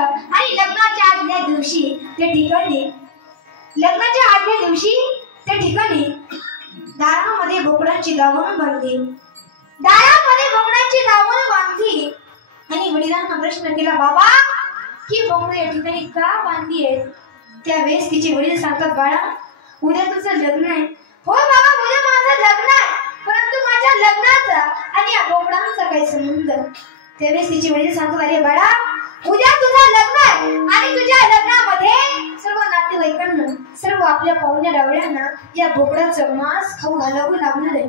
आणि लग्नाच्या आदल्या दिवशी त्या ठिकाणी दारामध्ये बोकडांची दावण बांधली. आणि वडिलांना प्रश्न केला, बाबा ही बोकडं या ठिकाणी का बांधली आहे? त्यावेळेस तिचे वडील सांगतात, बाळा उद्या तुझं लग्न आहे. हो बाबा, उद्या माझं लग्न आहे, परंतु माझ्या लग्नाचा आणि या बोकडांचा काही संबंध? त्यावेळेस तिचे वडील सांगतात, अरे बाळा उद्या तुझं लग्न आहे आणि तुझ्या लग्नामध्ये सर्व नातेवाईकांना, सर्व आपल्या पाहुण्या रावळ्यांना या बोकडाचं मांस खाऊ घालावं लागणार आहे.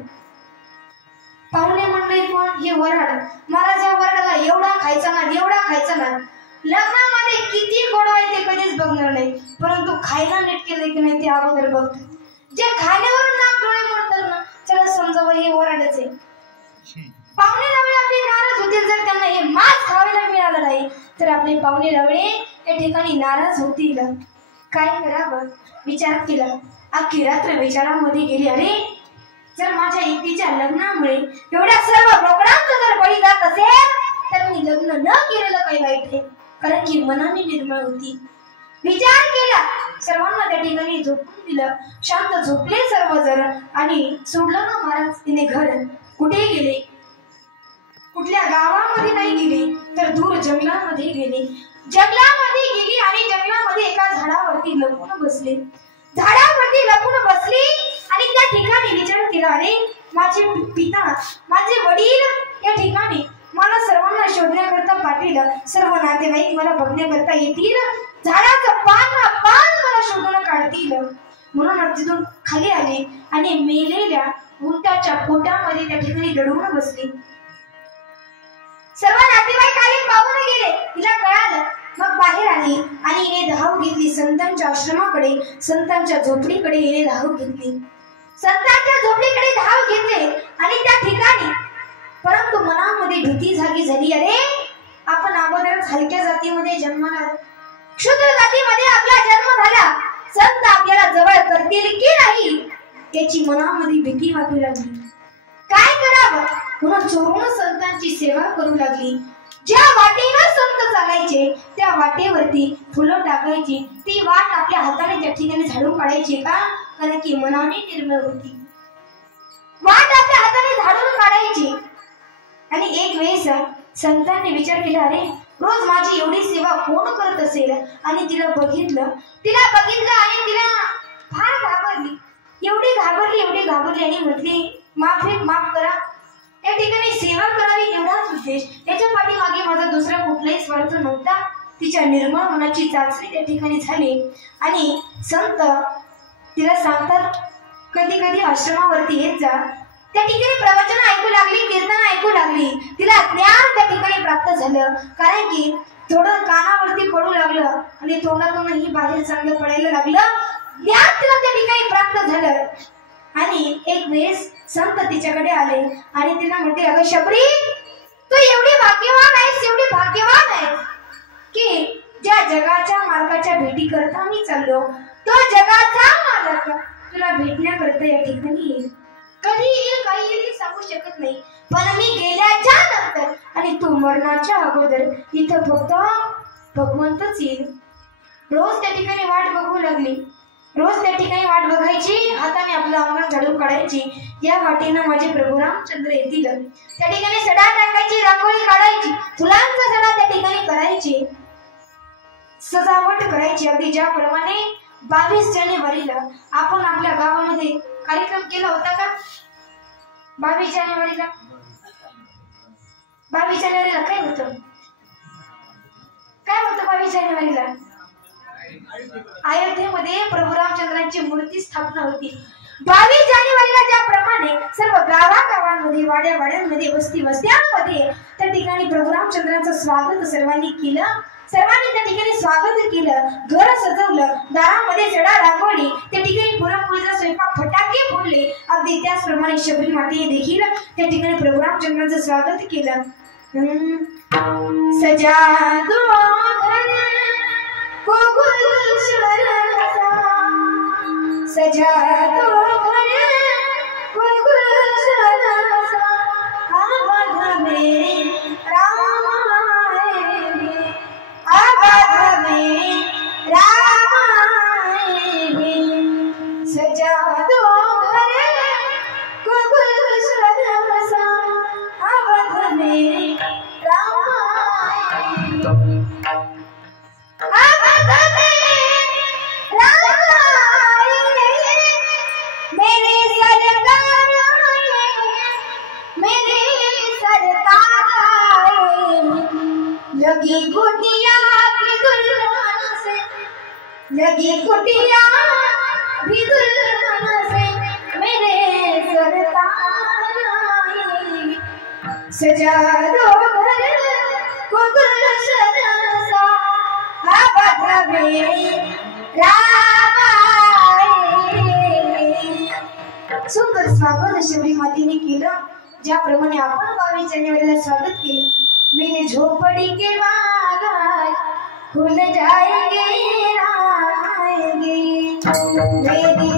पाहुणे मंडळी कोण? हे वराड. महाराज या वराडाला एवढा खायचा ना. लग्नामध्ये किती गोडवा आहे ते कधीच बघणार नाही, परंतु खायला नीट केलं की नाही ते अगोदर बघतात. जे खाण्यावरून नाक डोळे पडतात ना, चला समजावं हे वराडच आहे. पाहुणे रावळे आपले नाराज होतील जर त्यांना हे मांस खायला मिळालं नाही, तर आपले पाहुणे रावळे या ठिकाणी नाराज होतील. काय करावं विचार केला. अख्खी रात्र विचारामध्ये गेली. अरे जर माझ्या एकटीच्या लग्नामुळे एवढ्या सर्व बोकडांचा जर बळी जात असेल तर मी लग्न न केलेलं काही वाईट आहे, कारण की मनाने निर्मळ होती. विचार केला, सर्वांना त्या ठिकाणी झोपून दिलं. शांत झोपले सर्वजण आणि सोडलं ना महाराज तिने घर. कुठे गेले? कुठल्या गावामध्ये नाही गेले, तर दूर जंगलामध्ये गेली आणि जंगलामध्ये एका झाडावरती लपून बसली. आणि त्या ठिकाणी विचार केला, अरे माझे पिता, माझे वडील या ठिकाणी मला सर्वांना शोधण्याकरता पाठविलं. सर्व नातेवाईक मला बघण्याकरता येतील, झाडाचं पान मला शोधून काढतील. म्हणून तिथून खाली आली आणि मेलेल्या उंटाच्या पोटामध्ये त्या ठिकाणी दडून बसली. सर्व नातेवाईक आले, पाहून गेले. तिला कळालं. मग बाहेर आली आणि हिने धाव घेतली संतांच्या आश्रमाकडे, संतांच्या झोपडीकडे हिने धाव घेतली. आणि त्या ठिकाणी परंतु मनामध्ये भीती जागी झाली. अरे आपण अगोदरच हलक्या जातीमध्ये जन्माला, क्षुद्र जातीमध्ये आपला जन्म झाला, संत आपल्याला जवळ करतील की नाही त्याची मनामध्ये भीती वाटू लागली. काय करावं म्हणून चोरून संतांची सेवा करू लागली. ज्या वाटेनं संत चालायचे त्या वाटेवरती फुलं टाकायची. ती वाट आपल्या हाताने त्या ठिकाणी झाडून काढायची. का? कारण की मनाने निर्मळ होती. वाट आपल्या हाताने झाडून काढायची. आणि एक वेळेस संतांनी विचार केला, अरे रोज माझी एवढी सेवा कोण करत असेल? आणि तिला बघितलं आणि तिला फार घाबरली. एवढी घाबरली आणि म्हटली, माफ करा, या ठिकाणी सेवा करावी एवढाच उद्देश, त्याच्या पाठीमागे माझा दुसरा कुठलाही स्वार्थ नव्हता. तिच्या निर्मळ मनाची चाचणी त्या ठिकाणी झाली. आणि संत तिला सांगतात, कधी कधी आश्रमावरती येत जा. त्या ठिकाणी प्रवचन ऐकू लागली, कीर्तन ऐकू लागली. तिला ज्ञान त्या ठिकाणी प्राप्त झालं, कारण की थोडं कानावरती पडू लागलं आणि तोंडातूनही बाहेर चांगलं पडायला लागलं. ज्ञान तिला त्या ठिकाणी प्राप्त झालं. आणि एक वेळेस संत तिच्याकडे आले आणि तिला म्हटले, अगं शबरी, तू एवढी भाग्यवान आहेस की ज्या जगाच्या मालकाच्या भेटी करता मी चाललो, तो जगाचा मालक तुला भेटण्याकरता या ठिकाणी येईल. कधी येईल, काही येईल सांगू शकत नाही, पण मी गेल्याच्या नंतर आणि तू मरणाच्या अगोदर इथं फक्त भगवंतच येईल. रोज त्या ठिकाणी वाट बघू लागली. रोज त्या ठिकाणी वाट बघायची, हाताने आपलं अंगण झाडून काढायची. या वाटेनं माझे प्रभू रामचंद्र येतील. त्या ठिकाणी सडा टाकायची, रांगोळी काढायची, फुलांचा सडा त्या ठिकाणी करायची, सजावट करायची. अगदी ज्याप्रमाणे 22 जानेवारीला आपण आपल्या गावामध्ये कार्यक्रम केला होता का? 22 जानेवारीला काय होतं? 22 जानेवारीला अयोध्येमध्ये प्रभू रामचंद्रांची मूर्ती स्थापना होती. 22 जानेवारीला ज्याप्रमाणे सर्व गावागावांमध्ये, वाड्यावाड्यांमध्ये, वस्त्यांमध्ये त्या ठिकाणी प्रभू रामचंद्रांचं स्वागत सर्वांनी केलं. सर्वांनी त्या ठिकाणी स्वागत केलं, घर सजवलं, दारामध्ये सडा रांगोळी, त्या ठिकाणी पुरणपोळीचा स्वयंपाक, फटाके फोडले. अगदी त्याचप्रमाणे शबरी मातेने देखील त्या ठिकाणी प्रभू रामचंद्रांचं स्वागत केलं. सजा दो घर को गुलशन सजा दो घर को गुलशन आबाद में राम आए आबाद लगी कुटिया भी दुल्हन से मेरे सरताज आई, सजा दो घर को गुलशन सा आबाद में राम आए। सुंदर स्वागत शबरी मातीने केलं, ज्याप्रमाणे आपण 22 जानेवारीला स्वागत केलं। मेरे झोपड़ी के बागान खुल जाएंगे आएंगे मेरी